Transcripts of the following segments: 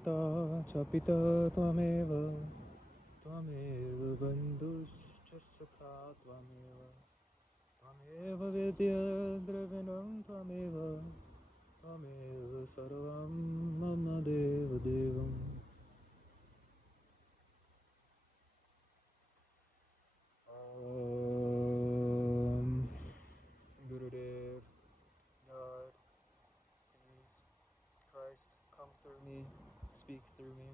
माता च पिता त्वमेव त्वमेव बन्धुश्च सखा त्वमेव विद्या द्रविणं त्वमेव सर्वं मम देवदेवम्. Gurudev, God, please, Christ, come through me, speak through me,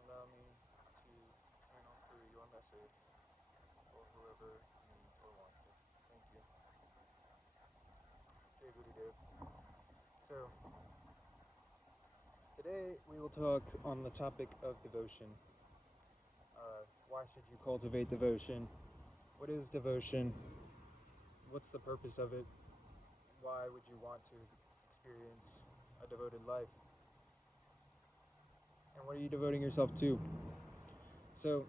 allow me to channel through your message for whoever needs or wants it. Thank you. Jai Gurudev. So, today we will talk on the topic of devotion. Why should you cultivate devotion? What is devotion? What's the purpose of it? Why would you want to experience a devoted life? And what are you devoting yourself to? So,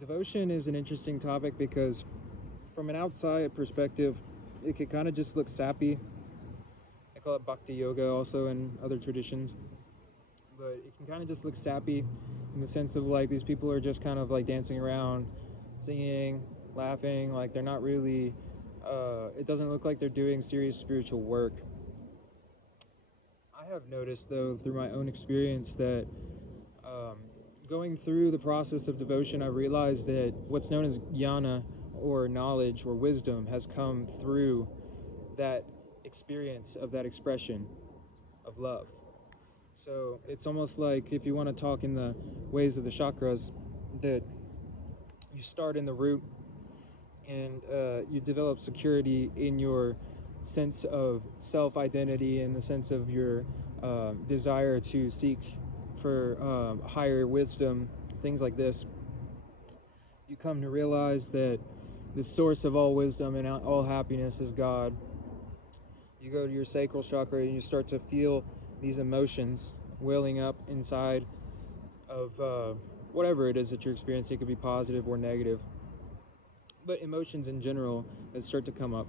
devotion is an interesting topic because from an outside perspective, it could kind of just look sappy. I call it bhakti yoga also in other traditions. But it can kind of just look sappy in the sense of like these people are just kind of like dancing around, singing, laughing, like they're not really, it doesn't look like they're doing serious spiritual work. I have noticed though through my own experience that going through the process of devotion, I realized that what's known as jnana or knowledge or wisdom has come through that experience of that expression of love. So it's almost like if you want to talk in the ways of the chakras, that you start in the root and you develop security in your sense of self-identity and the sense of your desire to seek for higher wisdom, things like this. You come to realize that the source of all wisdom and all happiness is God. You go to your sacral chakra and you start to feel these emotions welling up inside of whatever it is that you're experiencing. It could be positive or negative. But emotions in general that start to come up,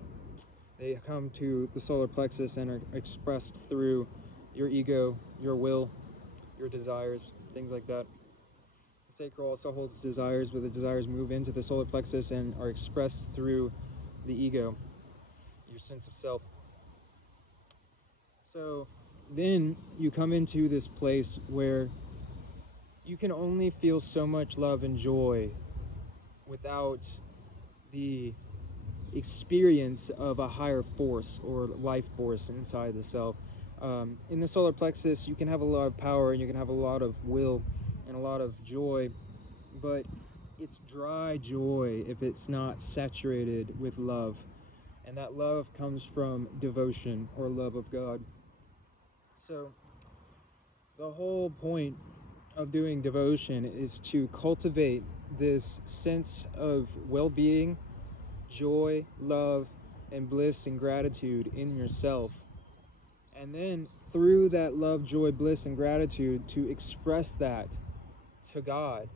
they come to the solar plexus and are expressed through your ego, your will, your desires, things like that. The sacral also holds desires, but the desires move into the solar plexus and are expressed through the ego, your sense of self. So then you come into this place where you can only feel so much love and joy without the experience of a higher force or life force inside the self. In the solar plexus, you can have a lot of power and you can have a lot of will and a lot of joy, but it's dry joy if it's not saturated with love. And that love comes from devotion or love of God. So the whole point of doing devotion is to cultivate this sense of well-being, joy, love, and bliss and gratitude in yourself. And then through that love, joy, bliss, and gratitude to express that to God.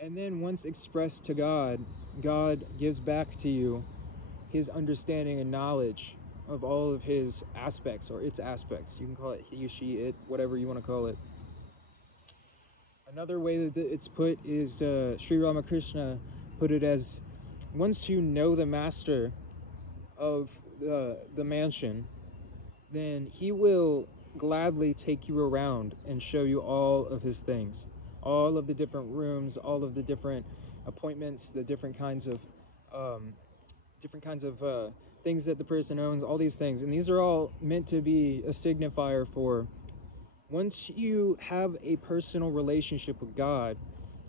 And then once expressed to God, God gives back to you his understanding and knowledge of all of his aspects or its aspects. You can call it he, she, it, whatever you want to call it. Another way that it's put is Sri Ramakrishna put it as, once you know the master of the mansion, then he will gladly take you around and show you all of his things, all of the different rooms, all of the different appointments, the different kinds of things that the person owns, all these things. And these are all meant to be a signifier for once you have a personal relationship with God,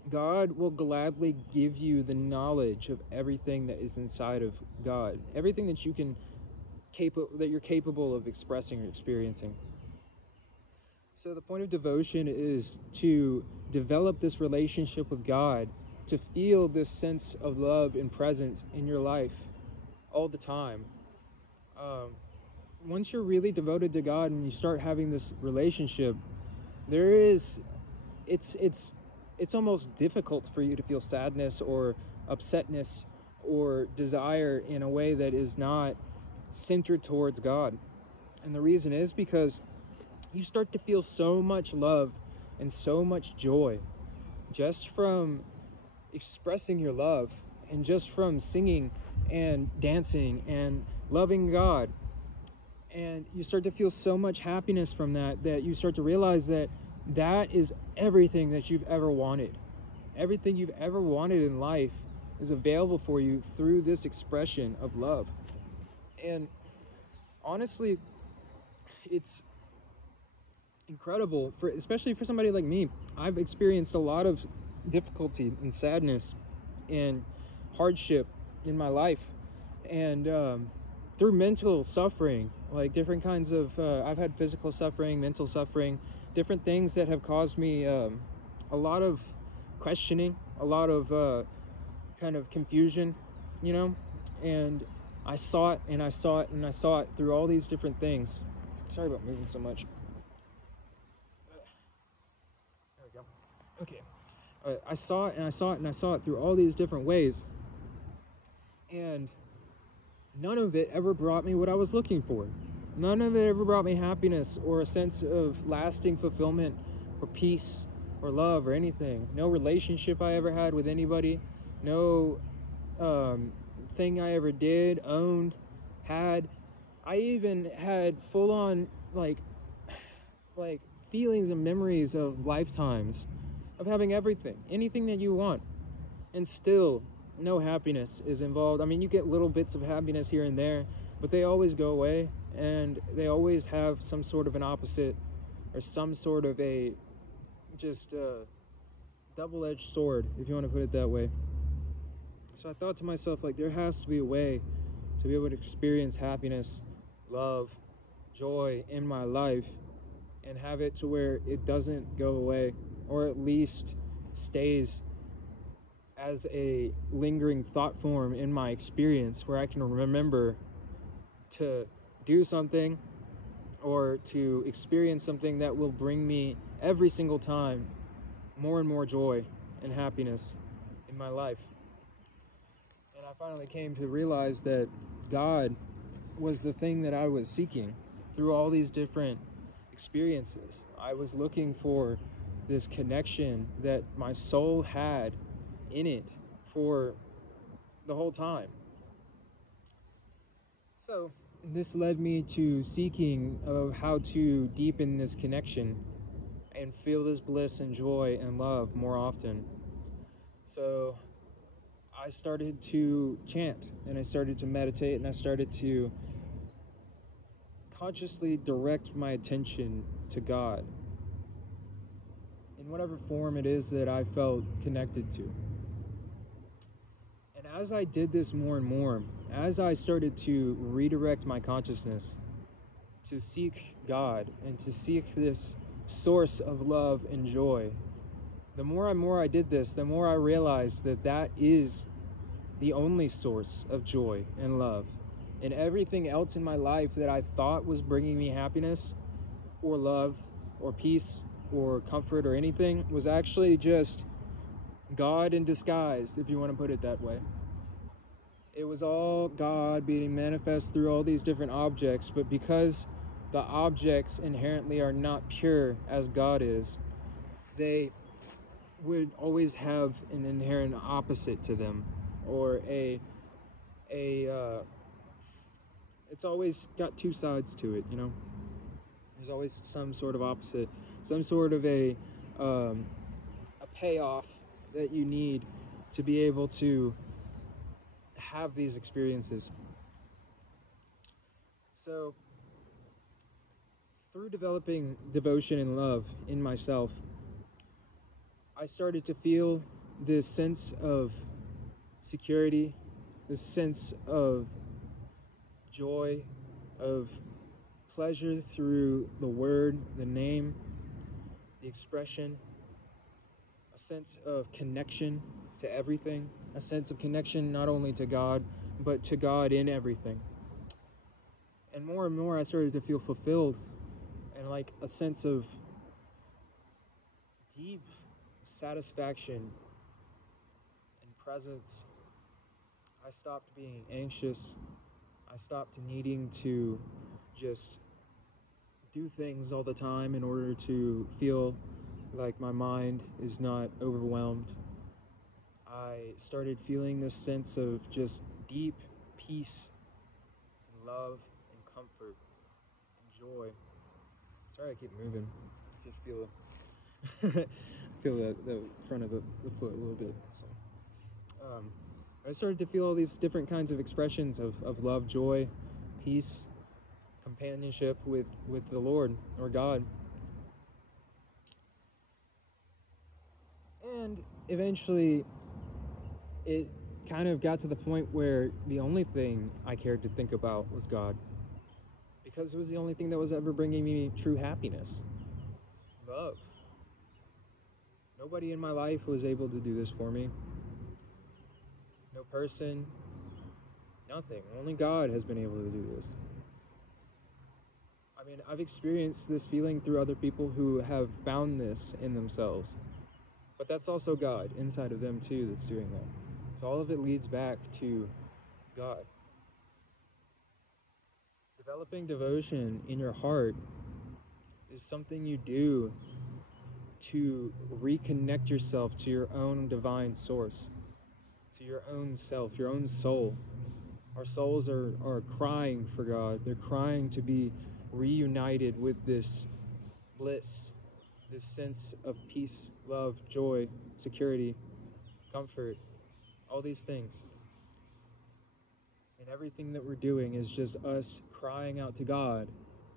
God will gladly give you the knowledge of everything that is inside of God, everything that you're capable of expressing or experiencing. So the point of devotion is to develop this relationship with God, to feel this sense of love and presence in your life all the time. Once you're really devoted to God and you start having this relationship, it's almost difficult for you to feel sadness or upsetness or desire in a way that is not centered towards God. And the reason is because you start to feel so much love and so much joy just from expressing your love, and just from singing and dancing and loving God. And you start to feel so much happiness from that, that you start to realize that that is everything that you've ever wanted. Everything you've ever wanted in life is available for you through this expression of love. And honestly, it's incredible, for especially for somebody like me. I've experienced a lot of difficulty and sadness and hardship in my life, and through mental suffering, like different kinds of I've had physical suffering, mental suffering, different things that have caused me a lot of questioning, a lot of kind of confusion, you know. And I saw it and I saw it and I saw it through all these different things. Sorry about moving so much. There we go. Okay. I saw it and I saw it and I saw it through all these different ways. And none of it ever brought me what I was looking for. None of it ever brought me happiness or a sense of lasting fulfillment or peace or love or anything. No relationship I ever had with anybody. No thing I ever did, owned, had. I even had full-on like feelings and memories of lifetimes of having everything, anything that you want, and still no happiness is involved. I mean, you get little bits of happiness here and there, but they always go away, and they always have some sort of an opposite, or some sort of a just double-edged sword, if you want to put it that way. So I thought to myself, like, there has to be a way to be able to experience happiness, love, joy in my life, and have it to where it doesn't go away, or at least stays as a lingering thought form in my experience, where I can remember to do something or to experience something that will bring me every single time more and more joy and happiness in my life. And I finally came to realize that God was the thing that I was seeking through all these different experiences. I was looking for this connection that my soul had in it for the whole time. So this led me to seeking of how to deepen this connection and feel this bliss and joy and love more often. So I started to chant, and I started to meditate, and I started to consciously direct my attention to God in whatever form it is that I felt connected to. And as I did this more and more, as I started to redirect my consciousness to seek God and to seek this source of love and joy, the more and more I did this, the more I realized that that is the only source of joy and love. And everything else in my life that I thought was bringing me happiness or love or peace or comfort or anything was actually just God in disguise, if you want to put it that way. It was all God being manifest through all these different objects, but because the objects inherently are not pure as God is, they would always have an inherent opposite to them, or it's always got two sides to it, you know. There's always some sort of opposite, some sort of a payoff that you need to be able to have these experiences. So through developing devotion and love in myself, I started to feel this sense of security, this sense of joy, of pleasure through the word, the name, the expression, a sense of connection to everything, a sense of connection not only to God, but to God in everything. And more I started to feel fulfilled, and like a sense of deep satisfaction and presence. I stopped being anxious. I stopped needing to just do things all the time in order to feel like my mind is not overwhelmed. I started feeling this sense of just deep peace and love and comfort and joy. Sorry, I keep moving. I just feel feel the front of the foot a little bit. So, I started to feel all these different kinds of expressions of love, joy, peace, companionship with the Lord or God. And eventually, it kind of got to the point where the only thing I cared to think about was God, because it was the only thing that was ever bringing me true happiness, love. Nobody in my life was able to do this for me. No person, nothing. Only God has been able to do this. I mean, I've experienced this feeling through other people who have found this in themselves. But that's also God inside of them too that's doing that. So all of it leads back to God. Developing devotion in your heart is something you do to reconnect yourself to your own divine source, to your own self, your own soul. Our souls are crying for God. They're crying to be reunited with this bliss, this sense of peace, love, joy, security, comfort, all these things. And everything that we're doing is just us crying out to God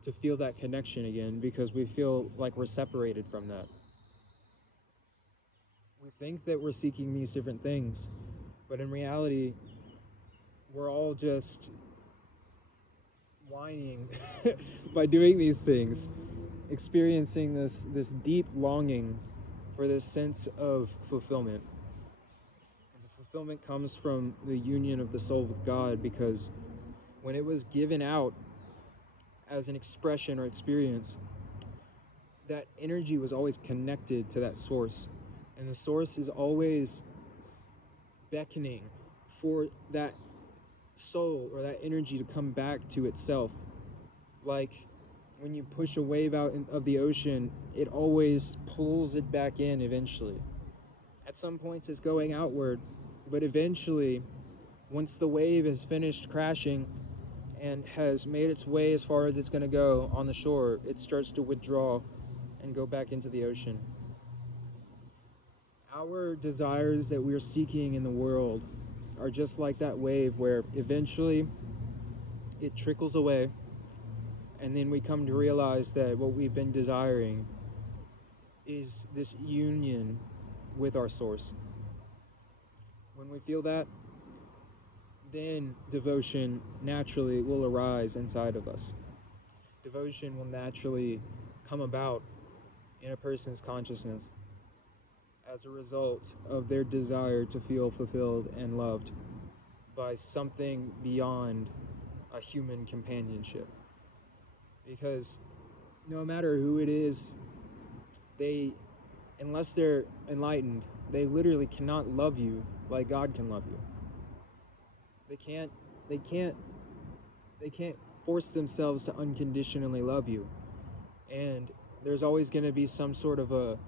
to feel that connection again, because we feel like we're separated from that. We think that we're seeking these different things, but in reality, we're all just whining by doing these things, experiencing this deep longing for this sense of fulfillment. And the fulfillment comes from the union of the soul with God, because when it was given out as an expression or experience, that energy was always connected to that source. And the source is always beckoning for that soul or that energy to come back to itself. Like when you push a wave out of the ocean, it always pulls it back in eventually. At some points it's going outward, but eventually, once the wave has finished crashing and has made its way as far as it's going to go on the shore, it starts to withdraw and go back into the ocean. Our desires that we're seeking in the world are just like that wave, where eventually it trickles away, and then we come to realize that what we've been desiring is this union with our source. When we feel that, then devotion naturally will arise inside of us. Devotion will naturally come about in a person's consciousness as a result of their desire to feel fulfilled and loved by something beyond a human companionship. Because no matter who it is, unless they're enlightened, they literally cannot love you like God can love you. They can't force themselves to unconditionally love you. And there's always going to be some sort of a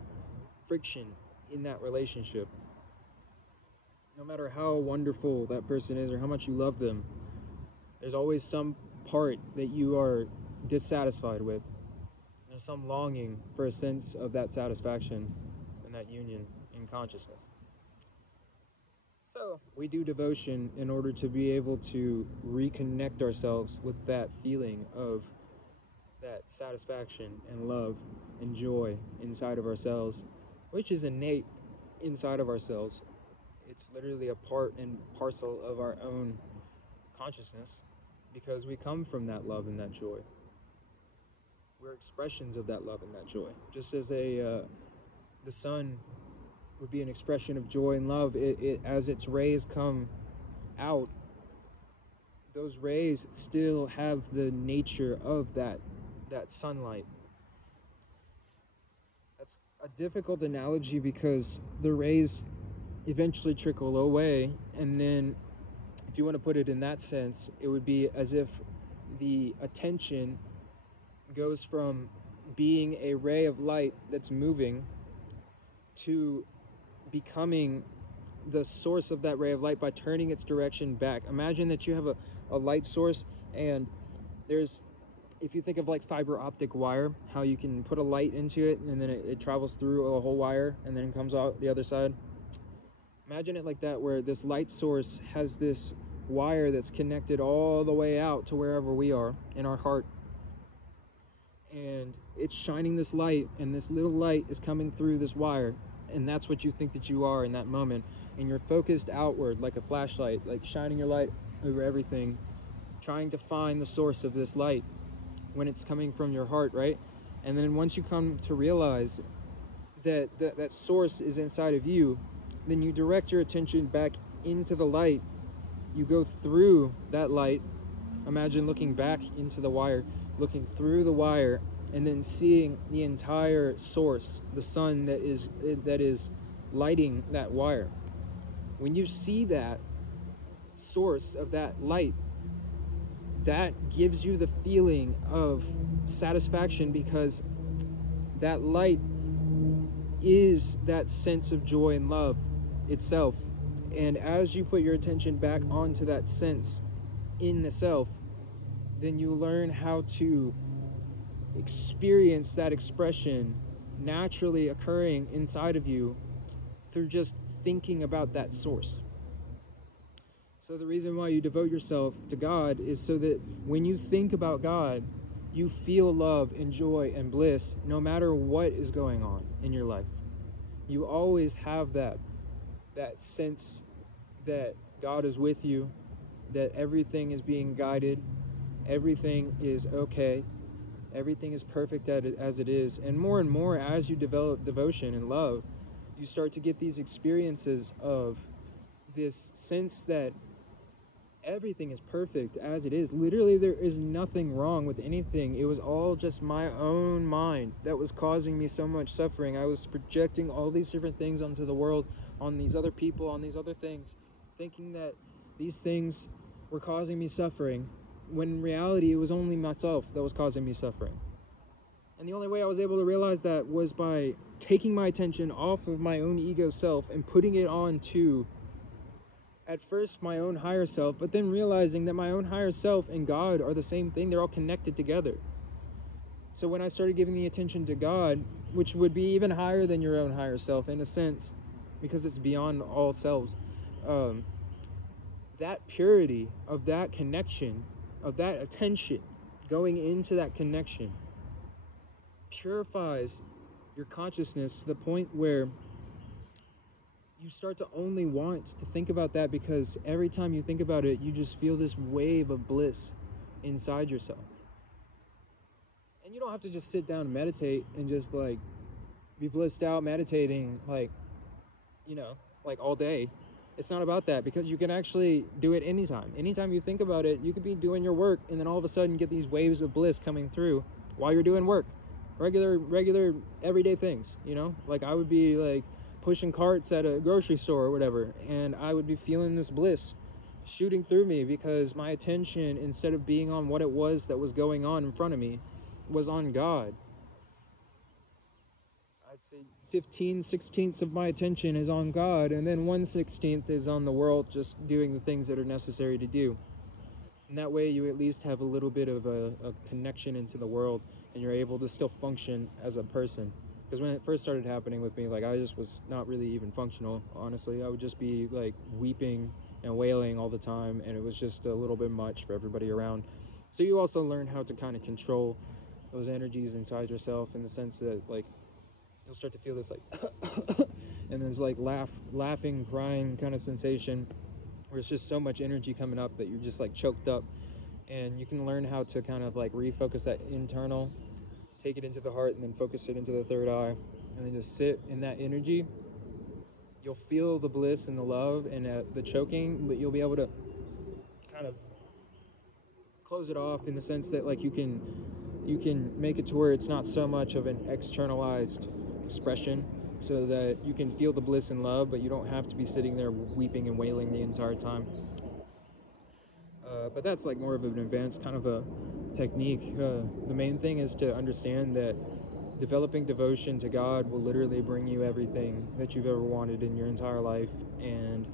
friction in that relationship. No matter how wonderful that person is or how much you love them, there's always some part that you are dissatisfied with. There's some longing for a sense of that satisfaction and that union in consciousness. So we do devotion in order to be able to reconnect ourselves with that feeling of that satisfaction and love and joy inside of ourselves, which is innate inside of ourselves. It's literally a part and parcel of our own consciousness, because we come from that love and that joy. We're expressions of that love and that joy. Just as the sun would be an expression of joy and love, as its rays come out, those rays still have the nature of that sunlight. That's a difficult analogy, because the rays eventually trickle away, and then if you want to put it in that sense, it would be as if the attention goes from being a ray of light that's moving to becoming the source of that ray of light by turning its direction back. Imagine that you have a light source, and there's, if you think of like fiber optic wire, how you can put a light into it and then it travels through a whole wire and then comes out the other side. Imagine it like that, where this light source has this wire that's connected all the way out to wherever we are in our heart, and it's shining this light, and this little light is coming through this wire, and that's what you think that you are in that moment, and you're focused outward like a flashlight, like shining your light over everything, trying to find the source of this light when it's coming from your heart, right? And then once you come to realize that that source is inside of you, then you direct your attention back into the light. You go through that light. Imagine looking back into the wire, looking through the wire, and then seeing the entire source, the sun that is lighting that wire. When you see that source of that light, that gives you the feeling of satisfaction, because that light is that sense of joy and love itself. And as you put your attention back onto that sense in the self, then you learn how to experience that expression naturally occurring inside of you through just thinking about that source. So the reason why you devote yourself to God is so that when you think about God, you feel love and joy and bliss no matter what is going on in your life. You always have that sense that God is with you, that everything is being guided, everything is okay, everything is perfect as it is. And more as you develop devotion and love, you start to get these experiences of this sense that everything is perfect as it is. Literally, there is nothing wrong with anything. It was all just my own mind that was causing me so much suffering. I was projecting all these different things onto the world, on these other people, on these other things, thinking that these things were causing me suffering, when in reality it was only myself that was causing me suffering. And the only way I was able to realize that was by taking my attention off of my own ego self and putting it on to, at first, my own higher self, but then realizing that my own higher self and God are the same thing. They're all connected together. So when I started giving the attention to God, which would be even higher than your own higher self in a sense, because it's beyond all selves, that purity of that connection, of that attention going into that connection, purifies your consciousness to the point where you start to only want to think about that, because every time you think about it, you just feel this wave of bliss inside yourself. And you don't have to just sit down and meditate and just like be blissed out meditating like all day. It's not about that, because you can actually do it anytime you think about it. You could be doing your work and then all of a sudden get these waves of bliss coming through while you're doing work, regular everyday things. Like I would be like pushing carts at a grocery store or whatever, and I would be feeling this bliss shooting through me, because my attention, instead of being on what it was that was going on in front of me, was on God. I'd say 15/16 of my attention is on God, and then 1/16 is on the world, just doing the things that are necessary to do. And that way you at least have a little bit of a connection into the world, and you're able to still function as a person. Because when it first started happening with me, like I just was not really even functional, honestly. I would just be like weeping and wailing all the time, and it was just a little bit much for everybody around. So you also learn how to kind of control those energies inside yourself, in the sense that like you'll start to feel this like and there's like laughing, crying kind of sensation, where it's just so much energy coming up that you're just like choked up. And you can learn how to kind of like refocus that internal, take it into the heart, and then focus it into the third eye, and then just sit in that energy. You'll feel the bliss and the love and the choking, but you'll be able to kind of close it off, in the sense that like you can make it to where it's not so much of an externalized expression, so that you can feel the bliss and love, but you don't have to be sitting there weeping and wailing the entire time. But that's like more of an advanced kind of a technique. The main thing is to understand that Developing devotion to God will literally bring you everything that you've ever wanted in your entire life. And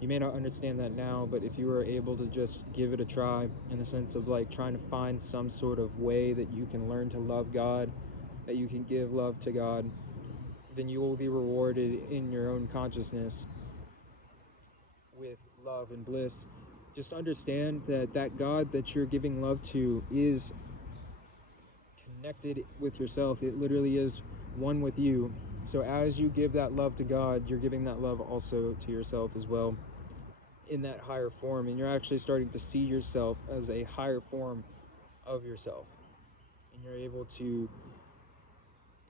you may not understand that now, but if you were able to just give it a try, in the sense of like trying to find some sort of way that you can learn to love God, that you can give love to God, then you will be rewarded in your own consciousness with love and bliss. Just understand that that God that you're giving love to is connected with yourself. It literally is one with you. So as you give that love to God, you're giving that love also to yourself as well in that higher form. And you're actually starting to see yourself as a higher form of yourself. And you're able to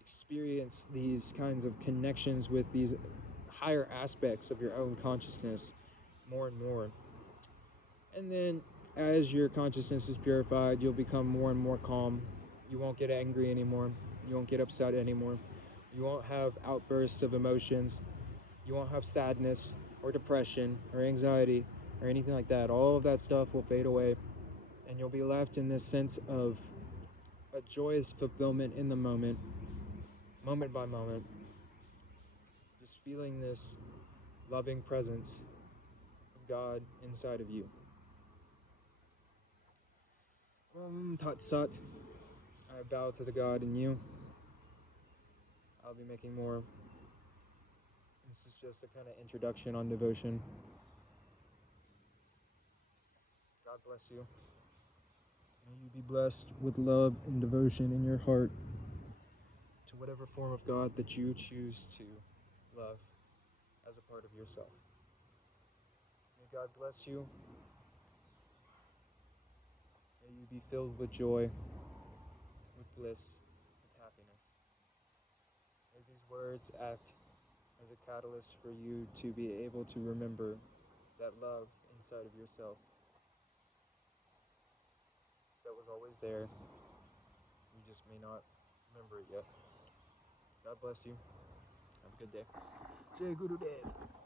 experience these kinds of connections with these higher aspects of your own consciousness more and more. And then as your consciousness is purified, you'll become more and more calm. You won't get angry anymore. You won't get upset anymore. You won't have outbursts of emotions. You won't have sadness or depression or anxiety or anything like that. All of that stuff will fade away, and you'll be left in this sense of a joyous fulfillment in the moment by moment, just feeling this loving presence of God inside of you. Tat Sat. I bow to the God in you. I'll be making more. This is just a kind of introduction on devotion. God bless you. May you be blessed with love and devotion in your heart to whatever form of God that you choose to love as a part of yourself. May God bless you. May you be filled with joy, with bliss, with happiness. May these words act as a catalyst for you to be able to remember that love inside of yourself that was always there. You just may not remember it yet. God bless you. Have a good day. Jai Gurudev.